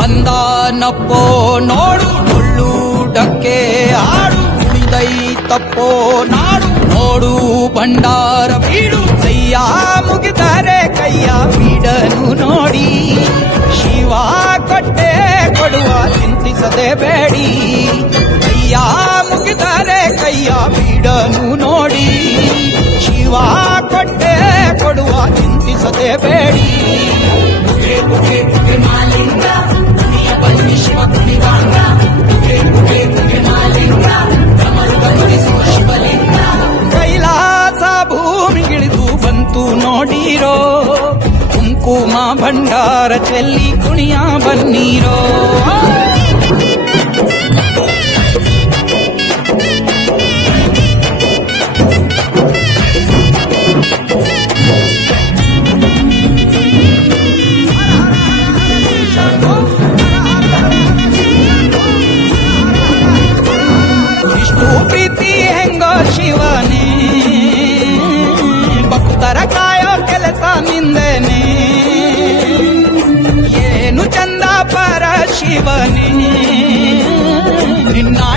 ಬಂದಾನಪ್ಪೋ ನೋಡು ಮುಳ್ಳು ಡಕ್ಕೆ ಆಡು ಉಳಿದೈತಪ್ಪೋ ನಾಡು ನೋಡು ಭಂಡಾರ ಬೀಡು ಕೈಯ ಮುಗಿದರೆ ಕೈಯ ಬೀಡನು ನೋಡಿ ಶಿವ ಕೊಟ್ಟೆ ಕೊಡುವ ಚಿಂತಿಸದೆ ಬೇಡಿ ಕೈಯ ಮುಗಿದರೆ ಕೈಯ ಬೀಡನು ನೋಡಿ ಶಿವ ಕೊಟ್ಟೆ ಕೊಡುವ ಚಿಂತಿಸದೆ ಬೇಡಿ ಕೈಲಾಸ ಭೂಮಿಗಿಳಿದು ಬಂತು ನೋಡಿರೋ ಕುಂಕುಮ ಭಂಡಾರ ಚೆಲ್ಲಿ ಕುಣಿಯ ಬನ್ನೀರೋ ഇവനെ നിന്നാ